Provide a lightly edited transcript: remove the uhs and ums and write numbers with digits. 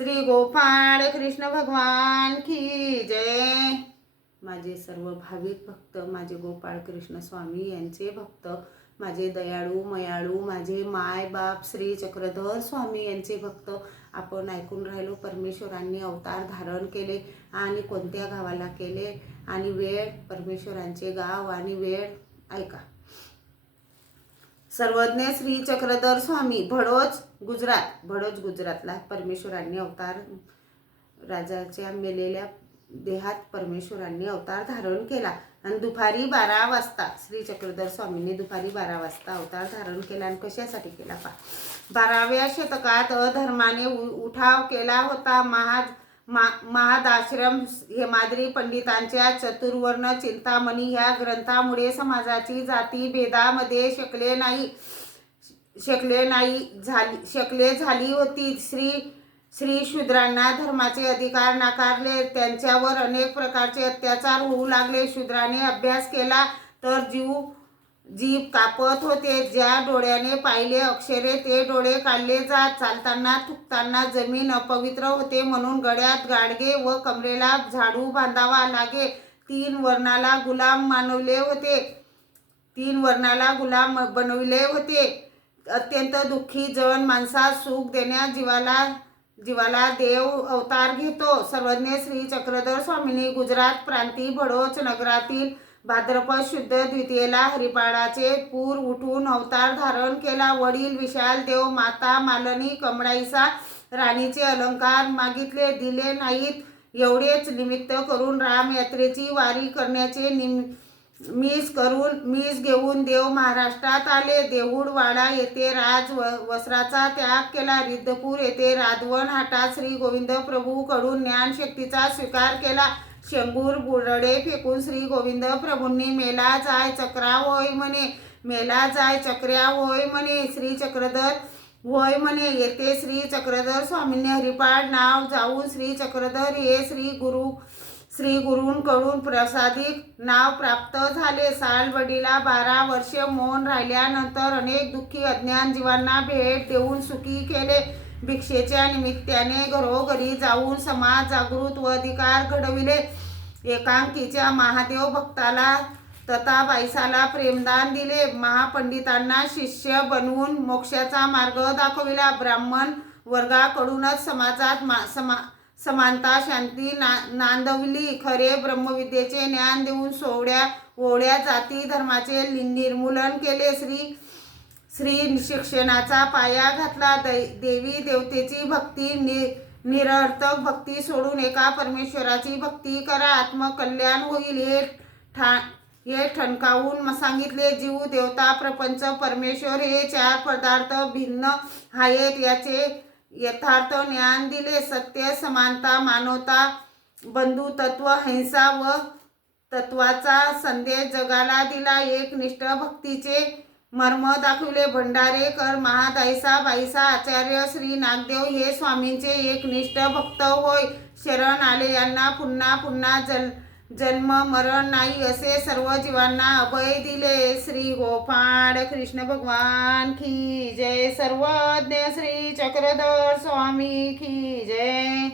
श्री गोपाळ कृष्ण भगवान की जय। माझे सर्व भाविक भक्त, माझे गोपाळ कृष्ण स्वामी यांचे भक्त, माझे दयाळू मयाळू, माझे माय बाप श्री चक्रधर स्वामी यांचे भक्त, आपण ऐकून राहिलो परमेश्वरांनी अवतार धारण केले आणि कोणत्या गावाला केले आणि वेळ, परमेश्वरांचे गाव आणि वेळ ऐका। सर्वज्ञ श्री चक्रधर स्वामी, भडोच गुजरातला परमेश्वरांनी अवतार, राजाच्या मेलेल्या देहात परमेश्वरांनी अवतार धारण केला आणि दुपारी 12 वाजता श्री चक्रधर स्वामींनी दुपारी 12 वाजता अवतार धारण केला। आणि कशासाठी केला पा 12व्या शतकात अधर्माने उठाव केला होता। महादाश्रम हेमाद्री पंडितांच्या चतुर्वर्ण चिंतामणी ह्या ग्रंथामुळे समाजाची जाती भेदामध्ये शकले झाली होती। श्री शूद्रांना धर्माचे अधिकार नाकारले, त्यांच्यावर अनेक प्रकारचे अत्याचार होऊ लागले। शूद्राने अभ्यास केला तर जीभ कापत होते, ज्या डोळ्याने पाहिले अक्षरे ते डोळे काढले जात, चालताना थुकताना जमीन अपवित्र होते म्हणून गळ्यात गाडगे व कमरेला झाडू बांधावा लागे। 3 वर्णाला गुलाम बनविले होते। अत्यंत दुःखी जन माणसास सुख देण्या जीवाला देव अवतार घेतो। सर्वज्ञ श्री चक्रधर स्वामींनी गुजरात प्रांती भडोच नगरातील भाद्रपद शुद्ध द्वितीयेला हरिपाळाचे पूर उठून अवतार धारण केला। वडील विशाल देव, माता मालनी कमळाईसा राणीचे अलंकार मागितले, दिले नाहीत। एवढेच निमित्त करून राम यात्रेची वारी करण्याचे मीस घेऊन देव महाराष्ट्रात आले। देऊळवाडा येथे वस्त्राचा त्याग केला। रिद्धपूर येथे राधवन हाटात श्री गोविंद प्रभू कडून ज्ञानशक्तीचा स्वीकार केला। शेंगूर बुरडे फेकून श्री गोविंद प्रभूंनी मेला जाय चक्रा होय म्हणे श्री चक्रधर होय म्हणे। येथे श्री चक्रधर स्वामींनी हरिपाळ नाव जाऊन श्री चक्रधर हे श्री गुरूंकडून प्रसादिक नाव प्राप्त झाले। सालबडीला 12 वर्षे मौन राहिल्यानंतर अनेक दुःखी अज्ञान जीवांना भेट देऊन सुखी केले। भिक्षेच्या निमित्ताने घरोघरी जाऊन समाज जागृत व अधिकार घडविले। एकांकीच्या महादेव भक्ताला तताबाईसाला प्रेमदान दिले। महापंडितांना शिष्य बनवून मोक्षाचा मार्ग दाखविला। ब्राह्मण वर्गाकडूनच समाजात समानता शांती नांदवली। खरे ब्रह्मविद्येचे ज्ञान देऊन ओवढ्या जाती धर्माचे निर्मूलन केले। श्री शिक्षणाचा पाया घातला। देवी देवतेची भक्ती निरर्थक भक्ती सोडून एका परमेश्वराची भक्ती करा, आत्मकल्याण होईल हे ठणकावून सांगितले। जीव देवता प्रपंच परमेश्वर हे 4 पदार्थ भिन्न आहेत याचे यथार्थ ज्ञान दिले। सत्य, समानता, मानवता, बंधुत्व, अहिंसा व तत्वाचा संदेश जगाला दिला। एकनिष्ठ भक्तीचे मर्म दाखविले। भंडारेकर महादाईसा बाईसा आचार्य श्री नागदेव हे स्वामींचे एकनिष्ठ भक्त होय। शरण आले यांना पुन्हा जन्म मरण नाही असे सर्व जीवांना अभय दिले। श्री गोपाळ कृष्ण भगवान की जय। सर्वज्ञ श्री चक्रधर स्वामी की जय।